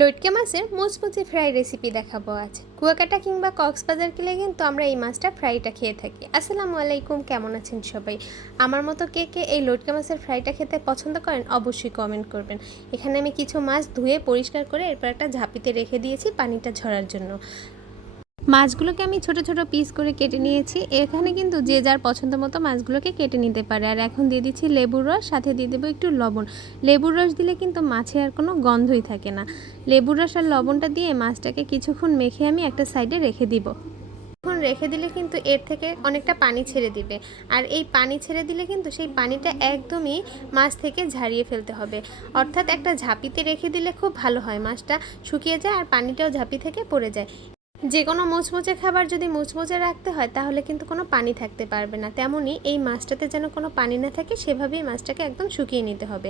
লইট্কে মাছের মুচমুচে fry recipe দেখাবো আজ। কুয়াকাটা কিংবা কক্সবাজার গেলে কিন্তু আমরা এই মাছটা ফ্রাইটা খেয়ে থাকি। আসসালামু আলাইকুম, কেমন আছেন সবাই? আমার মতো কে কে এই লইট্কে মাছের ফ্রাইটা খেতে পছন্দ করেন অবশ্যই কমেন্ট করবেন। এখানে আমি কিছু মাছ ধুয়ে পরিষ্কার করে এরপর একটা ঝাঁপিতে রেখে দিয়েছি পানিটা ঝরার জন্য। মাছগুলোকে আমি ছোট ছোট পিস করে কেটে নিয়েছি। এখানে কিন্তু যে যার পছন্দ মতো মাছগুলোকে কেটে নিতে পারে। আর এখন দিয়ে দিচ্ছি লেবুর রস, সাথে দিয়ে দেবো একটু লবণ। লেবুর রস দিলে কিন্তু মাছে আর কোনো গন্ধই থাকে না। লেবুর রস আর লবণটা দিয়ে মাছটাকে কিছুক্ষণ মেখে আমি একটা সাইডে রেখে দিব। এখন রেখে দিলে কিন্তু এর থেকে অনেকটা পানি ছেড়ে দিবে। আর এই পানি ছেড়ে দিলে কিন্তু সেই পানিটা একদমই মাছ থেকে ঝারিয়ে ফেলতে হবে। অর্থাৎ একটা ঝাঁপিতে রেখে দিলে খুব ভালো হয়, মাছটা শুকিয়ে যায় আর পানিটাও ঝাঁপি থেকে পড়ে যায়। যে কোনো মুচমুচে খাবার যদি মুচমুচে রাখতে হয় তাহলে কিন্তু কোনো পানি থাকতে পারবে না। তেমনই এই মাছটাতে যেন কোনো পানি না থাকে সেভাবেই মাছটাকে একদম শুকিয়ে নিতে হবে।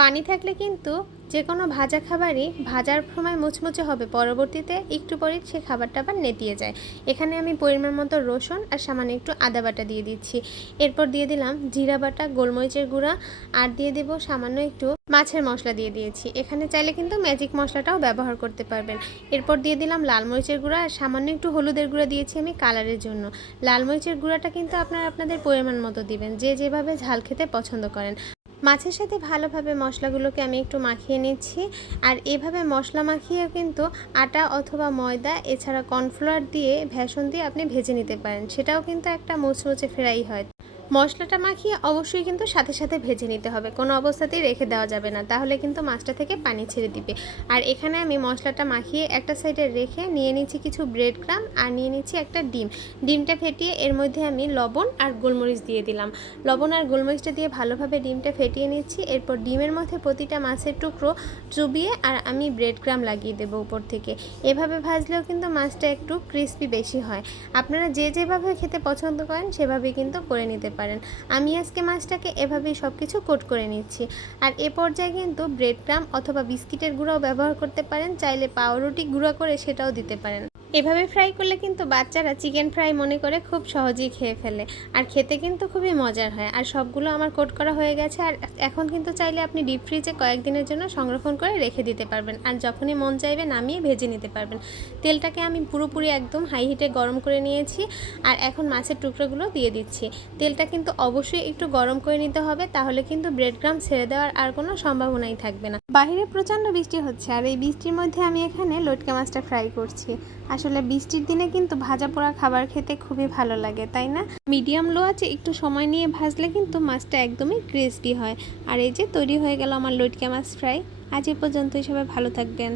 পানি থাকলে কিন্তু যে কোনো ভাজা খাবারই ভাজার সময় মুচমুচে হবে, পরবর্তীতে একটু পরেই সে খাবারটা আবার নেতিয়ে যায়। এখানে আমি পরিমাণ মতো রসুন আর সামান্য একটু আদা বাটা দিয়ে দিচ্ছি। এরপর দিয়ে দিলাম জিরা বাটা, গোলমরিচের গুঁড়া, আর দিয়ে দেব সামান্য একটু মাছের মশলা দিয়ে দিয়েছি। এখানে চাইলে কিন্তু ম্যাজিক মশলাটাও ব্যবহার করতে পারবেন। এরপর দিয়ে দিলাম লাল মরিচের গুঁড়া আর সামান্য একটু হলুদের গুঁড়া দিয়েছি আমি কালারের জন্য। লাল মরিচের গুঁড়াটা কিন্তু আপনারা আপনাদের পরিমাণ মতো দিবেন, যে যেভাবে ঝাল খেতে পছন্দ করেন। মাছের সাথে ভালোভাবে মশলাগুলোকে আমি একটু মাখিয়ে নিচ্ছি। আর এভাবে মশলা মাখিয়ে কিন্তু আটা অথবা ময়দা এছাড়া কর্নফ্লাওয়ার দিয়ে বেসন দিয়ে আপনি ভেজে নিতে পারেন, সেটাও কিন্তু একটা মুচমুচে ফ্রাই হয়। মশলাটা মাখিয়ে অবশ্যই কিন্তু সাথে সাথে ভেজে নিতে হবে, কোনো অবস্থাতেই রেখে দেওয়া যাবে না, তাহলে কিন্তু মাছটা থেকে পানি ছেড়ে দিবে। আর এখানে আমি মশলাটা মাখিয়ে একটা সাইডে রেখে নিয়ে নিচ্ছি কিছু ব্রেড ক্রাম আর নিয়ে নিচ্ছি একটা ডিমটা ফেটিয়ে এর মধ্যে আমি লবণ আর গোলমরিচ দিয়ে দিলাম। লবণ আর গোলমরিচটা দিয়ে ভালোভাবে ডিমটা ফেটিয়ে নিচ্ছি। এরপর ডিমের মধ্যে প্রতিটা মাছের টুকরো চুবিয়ে আর আমি ব্রেড ক্রাম লাগিয়ে দেবো উপর থেকে। এভাবে ভাজলেও কিন্তু মাছটা একটু ক্রিস্পি বেশি হয়। আপনারা যে যেভাবে খেতে পছন্দ করেন সেভাবেই কিন্তু করে নিতে পারেন। আমি আজকে মাছটাকে এভাবেই সব কিছু কোট করে নিচ্ছি। আর এ পর্যায়ে কিন্তু ব্রেড ক্রাম অথবা বিস্কিটের গুঁড়াও ব্যবহার করতে পারেন, চাইলে পাউরুটি গুঁড়া করে সেটাও দিতে পারেন। এভাবে ফ্রাই করলে কিন্তু বাচ্চারা চিকেন ফ্রাই মনে করে খুব সহজেই খেয়ে ফেলে, আর খেতে কিন্তু খুবই মজার হয়। আর সবগুলো আমার কোট করা হয়ে গেছে। আর এখন কিন্তু চাইলে আপনি ডিপ ফ্রিজে কয়েকদিনের জন্য সংরক্ষণ করে রেখে দিতে পারবেন, আর যখনই মন চাইবে নামিয়ে ভেজে নিতে পারবেন। তেলটাকে আমি পুরোপুরি একদম হাই হিটে গরম করে নিয়েছি। আর এখন মাছের টুকরোগুলো দিয়ে দিচ্ছি। তেলটা কিন্তু অবশ্যই একটু গরম করে নিতে হবে, তাহলে কিন্তু ব্রেড ক্রাম ছেড়ে দেওয়ার আর কোনো সম্ভাবনাই থাকবে না। বাইরে প্রচণ্ড বৃষ্টি হচ্ছে, আর এই বৃষ্টির মধ্যে আমি এখানে লটকা মাছটা ফ্রাই করছি। আসলে বৃষ্টির দিনে কিন্তু ভাজা পোড়া খাবার খেতে খুবই ভালো লাগে, তাই না? মিডিয়াম লো আছে একটু সময় নিয়ে ভাজলে কিন্তু মাছটা একদমই ক্রিস্পি হয়। আর এই যে তৈরি হয়ে গেল আমার লটকা মাছ ফ্রাই। আজ এ পর্যন্তই, সবাই ভালো থাকবেন।